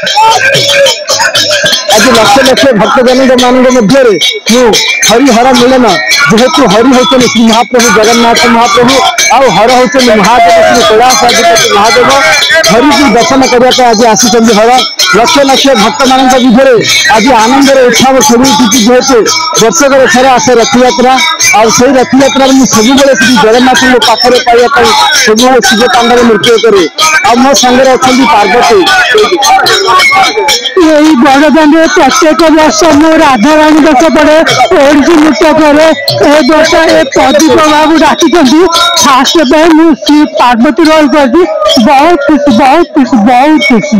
आज लक्ष लक्ष भक्तजन मान मध्य हरिहर मिलन जेहेतु हरि होते श्री महाप्रभु जगन्नाथ महाप्रभु आउ हर होते महादेव श्री कैलाश महादेव हरि की दर्शन करने आज आसी हर लक्ष लक्ष भक्त मान मध्य आज आनंद उत्सव शुरू जेहेतु वर्षक थर आसे रथयात्रा आई रथयात्रा सब श्री जगन्नाथ पाखे पाइबा सब शिव तांडव नृत्य करे मो संगे अच्छा पार्वती यही बड़दान प्रत्येक वर्ष मु राधाराणी दर्श पड़े ओडिसी नृत्य करे वर्ष ए प्रदीप बाबू डाकी फास्ट श्री पार्वती रोल कर बहुत खुशी बहुत खुशी बहुत खुशी।